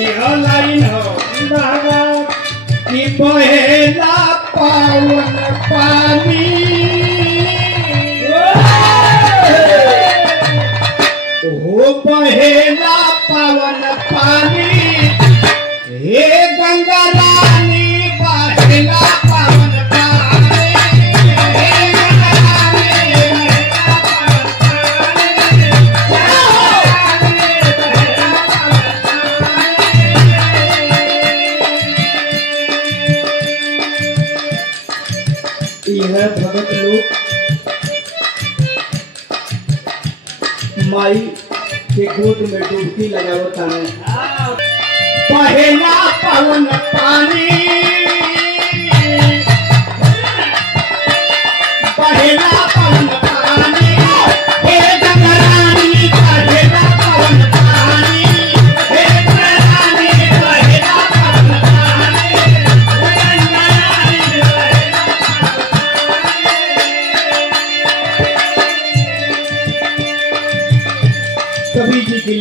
यह लाइन हो बाबा कि बहेला पावन पानी हो बहेला पावन पानी हे गंगा रानी बहेला पावन पानी हे गंगा रानी बहेला पावन पानी। यह भगत लोग माई के गोद में डुबकी लगावता है बहेला पावन पानी बहेला पावन पानी हे गंगा रानी बहेला पावन पानी हे गंगा रानी बहेला पावन पानी हे गंगा रानी बहेला पावन पानी। कभी जी के